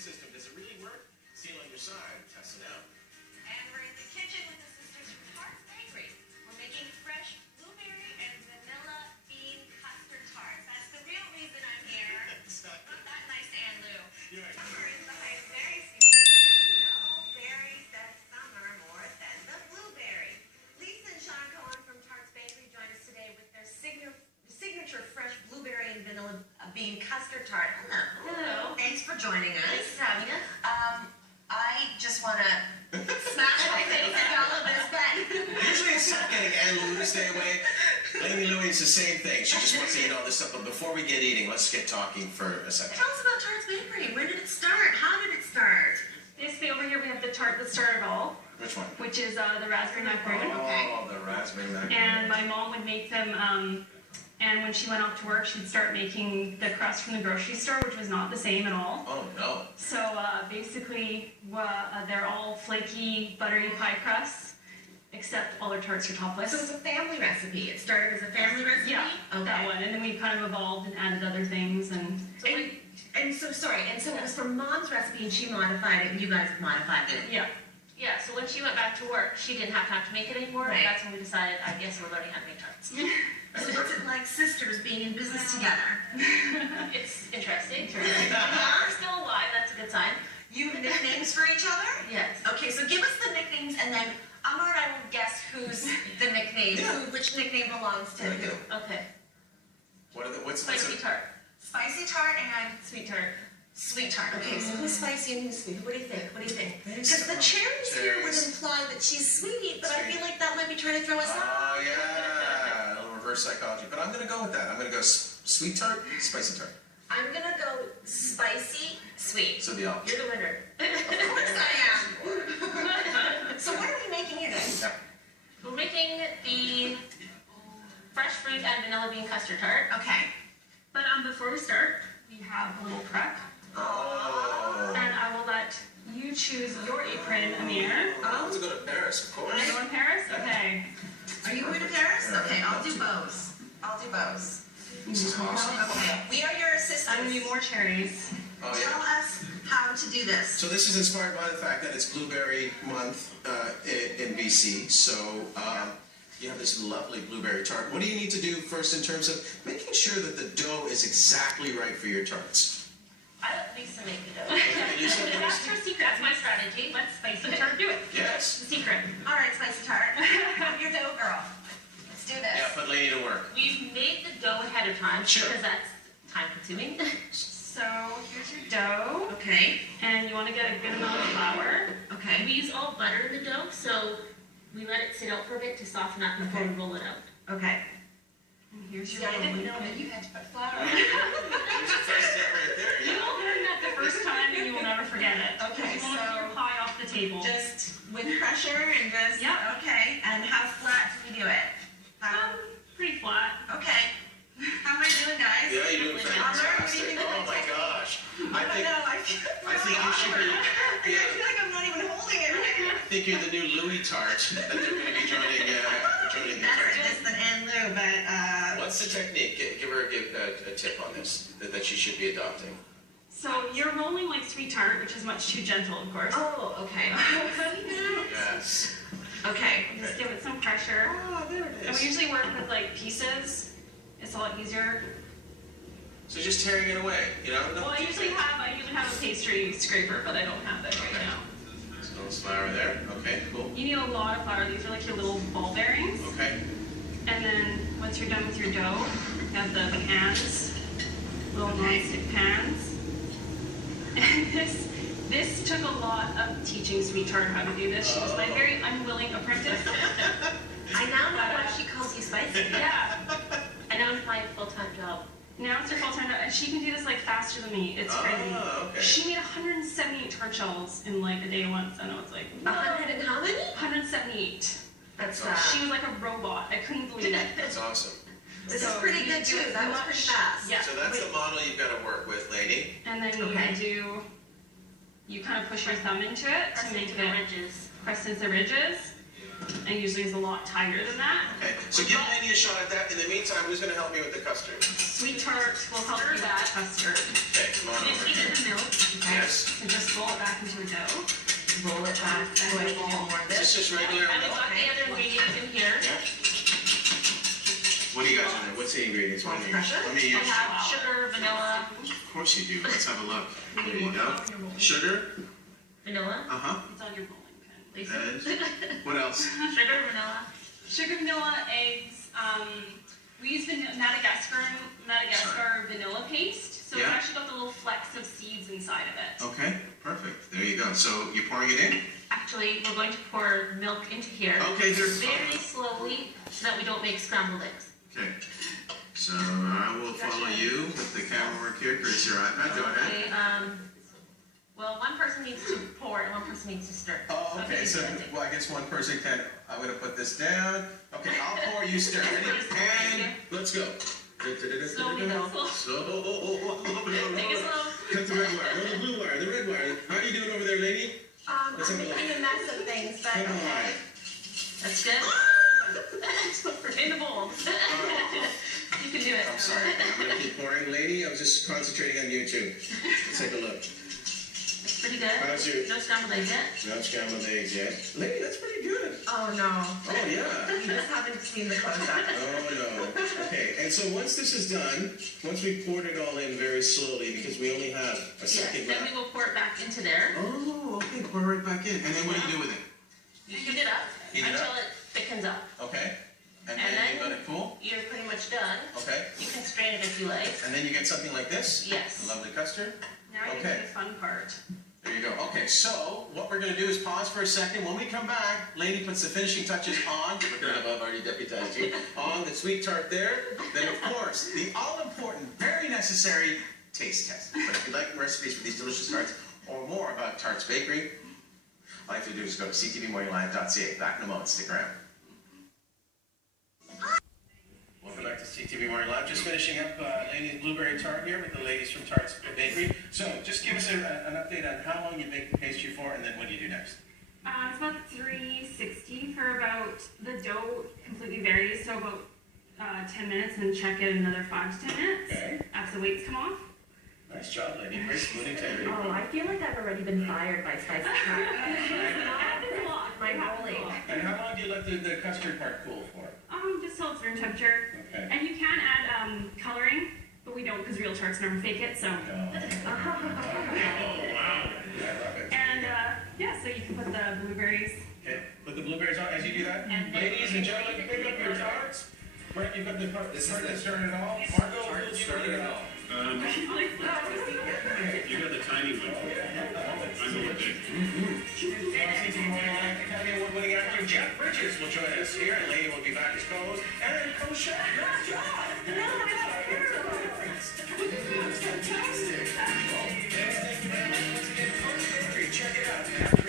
system. Does it really work? See it on your side. Test it out. And we're in the kitchen with the sisters from Tarts Bakery. We're making fresh blueberry and vanilla bean custard tarts. That's the real reason I'm here. Exactly. Not that nice Aunt Lou. You're right. Summer is the height of berry season, and no berry says summer more than the blueberry. Lisa and Sean Cohen from Tarts Bakery joined us today with their signature fresh blueberry and vanilla bean custard tart. Hello. Hello. Thanks for joining us. Thanks for having us. I just want to smash my face at all of this, but Usually it's not getting Aunt Lou to stay away. Lady Louie, it's the same thing. She just wants to eat all this stuff. But before we get eating, let's get talking for a second. tell us about Tarts Bakery. When did it start? How did it start? Basically, over here we have the tart that started it all, Which one? which is the raspberry macaroon. Oh, the raspberry macaroon. And my mom would make them, and when she went off to work, she'd start making the crust from the grocery store, which was not the same at all. Oh, no. So basically, they're all flaky, buttery pie crusts, except all their tarts are topless. So it's a family recipe. It started as a family recipe? Yeah, Okay. that one. And then we kind of evolved and added other things. And so And so it was from Mom's recipe and she modified it and you guys modified it. yeah. Yeah, so when she went back to work, she didn't have to make it anymore, Right. and that's when we decided, I guess we're learning how to make tarts. So what's it like sisters being in business together? It's interesting. Uh-huh. We're still alive, that's a good sign. You have nicknames for each other? Yes. Okay, so give us the nicknames and then Amar and I will guess who's the nickname, which nickname belongs to There we who. go. Okay. What's Spicy tart. Spicy tart and Sweet tart. sweet tart. Okay, so who's spicy and who's sweet? What do you think? What do you think? Thanks. Because the cherries here would Cherries. imply that she's sweet, but I Sweet. feel like that might be trying to throw us off. Oh, yeah. A little reverse psychology. But I'm going to go with that. I'm going to go sweet tart, spicy tart. I'm gonna go spicy, sweet. So the opposite. You're the winner. Of course I am. So what are we making here then? Yeah. We're making the fresh fruit and vanilla bean custard tart. Okay. But before we start, we have a little prep. Oh. And I will let you choose your apron, Amir. I want to go to Paris, of course. Are you going to Paris? Okay. Are you going to Paris? Okay, I'll do bows. I'll do bows. This is awesome. Okay. We are your assistants. I'm going to need more cherries. Oh, Tell yeah. us how to do this. So this is inspired by the fact that it's Blueberry Month in BC. So you have this lovely blueberry tart. What do you need to do first in terms of making sure that the dough is exactly right for your tarts? I let Lisa make the dough. Okay, Lisa, what That's is- her secret. That's my strategy. Let's spicy tart do it. Yes. The secret. All right, spicy tart. I'm your dough girl. Let's do this. Yeah, put Lady to work. We've made the dough ahead of time Sure. because that's time consuming. So here's your dough. Okay. And you want to get a good amount of flour. Okay. We use all butter in the dough, so we let it sit out for a bit to soften up before we roll it out. Okay. And here's your See, I didn't rolling know that pin. you had to put flour. There's your first step right there. You will learn that the first time and you will never forget it. Okay, You won't so- get your pie off the table. Just with pressure and just. Yep. Okay. And how flat do we do it? Pretty flat. Okay. How am I doing, guys? Yeah, you're doing fantastic. What do you think of Oh my my technique? gosh. I don't know. I feel you should be. I feel like I'm not even holding it right. I think you're the new Louis tart that they're going to be joining the Better tart. just than Aunt Lou, but What's the technique? Give her a tip on this that she should be adopting. So you're rolling like sweet tart, which is much too gentle, of course. oh, okay. Yes. Okay. Just give it some pressure. Oh, there it And we usually work with like pieces. It's a lot easier. So just tearing it away, you know? Well, I usually have a pastry scraper, but I don't have that right now. So a little flour there. Okay, cool. You need a lot of flour. These are like your little ball bearings. Okay. And then once you're done with your dough, you have the pans, little non-stick pans. And this took a lot of teaching Sweet Tart how to do this. She was my very unwilling apprentice. I now know why she calls you spicy. Yeah. And now it's my full-time job. Now it's her full-time job, and she can do this like faster than me. It's crazy. Oh, okay. She made 178 tart shells in like a day once. I know it's like 100 and how many? 178. That's She was like a robot. I couldn't believe it. That's awesome. This is So pretty you good do too. it That was much- pretty fast. Yeah. So that's the model you've got to work with, lady. And then you kind of push your thumb into it to make The it ridges. press into the ridges, and usually is a lot tighter than that. Okay, so give Lainey a shot at that. In the meantime, who's gonna help me with the custard? Sweet tart will help you with the custard. Okay, come on Just over. heat the milk, Yes. and just roll it back into a dough. Roll it back. So I can do more of Is this this. just regular And we've milk? got the other ingredients in here. Yeah. What do you got in there? What's the ingredients? What are they? Pressure? Let me We use. have sugar, vanilla, Of course you do. Let's have a look. There you go. Sugar. vanilla. Uh-huh. It's on your bowling pin. Lisa? And what else? Sugar, vanilla. Sugar, vanilla, eggs. We use Madagascar vanilla paste, so it's Yeah. actually got the little flecks of seeds inside of it. Okay, perfect. There you go. So you're pouring it in? Actually, we're going to pour milk into here. Okay, here. Very slowly so that we don't make scrambled eggs. Okay. So I will follow you with the camera work here. Chris, your iPad. Go ahead. Okay, well, one person needs to pour and one person needs to stir. Oh, okay. So, well, I guess one person can. I'm going to put this down. Okay, I'll pour. You stir. Ready? And let's go. Slowly though. So, Take it slow. cut the red wire. No, the blue wire. The red wire. How are you doing over there, lady? Let's have I'm a look. making a mess of things, but Come on. okay. That's good. In the bowl. You can do it. I'm sorry. I'm going to keep pouring. Lady, I'm just concentrating on you two. Let's take a look. It's pretty good. How's your- No scrambled eggs yet. No scrambled eggs yet. Lady, that's pretty good. Oh no. Oh, yeah. You just haven't seen the close-up. Oh, no. Okay, and so once this is done, once we poured it all in very slowly, because we only have a Yes. second Then left. we will pour it back into there. Oh, okay, pour right back in. And then what do you do with it? You heat it up Heat it until up. it thickens up. Okay. And And then you then- let it cool. You're pretty much done. Okay. You can strain it if you like. And then you get something like this. Yes. A lovely custard. Now you Okay. do the fun part. There you go. Okay, so what we're going to do is pause for a second. When we come back, Lainey puts the finishing touches on. Look at I've already deputized you. On the sweet tart there. Then, of course, the all-important, very necessary taste test. But if you'd like recipes for these delicious tarts or more about Tarts Bakery, all you have to do is go to ctvmorninglive.ca. Back in a moment. Stick around. Welcome back to CTV Morning Live. Just finishing up Lainey's blueberry tart here with the ladies from Tarts Bakery. So just give us an update on how long you make the pastry for, and then what do you do next? It's about 360 for about, the dough completely varies, so about 10 minutes, and check it another 5 to 10 minutes Okay. after the weights come off. Nice job, lady. Great spoon integrity. Oh, I feel like I've already been fired by Spice Trap. Happens a lot. My Happens a bowling. lot. And how long do you let the custard part cool for? Just till it's room temperature. Okay. And you can add coloring, but we don't because real tarts never fake it, so. Oh, wow. I love it. And yeah, so you can put the blueberries. Okay, put the blueberries on as you do that. And Ladies and gentlemen, pick up your tarts. Brent, you've got the part that started it all. Margot, who started it all? You got the tiny one. I'm the one big. Academy Award-winning actor Jeff Bridges will join us here, and Lady will be back as co-host and co-chef. Good job. Fantastic. Thank you very much once again. Check it out.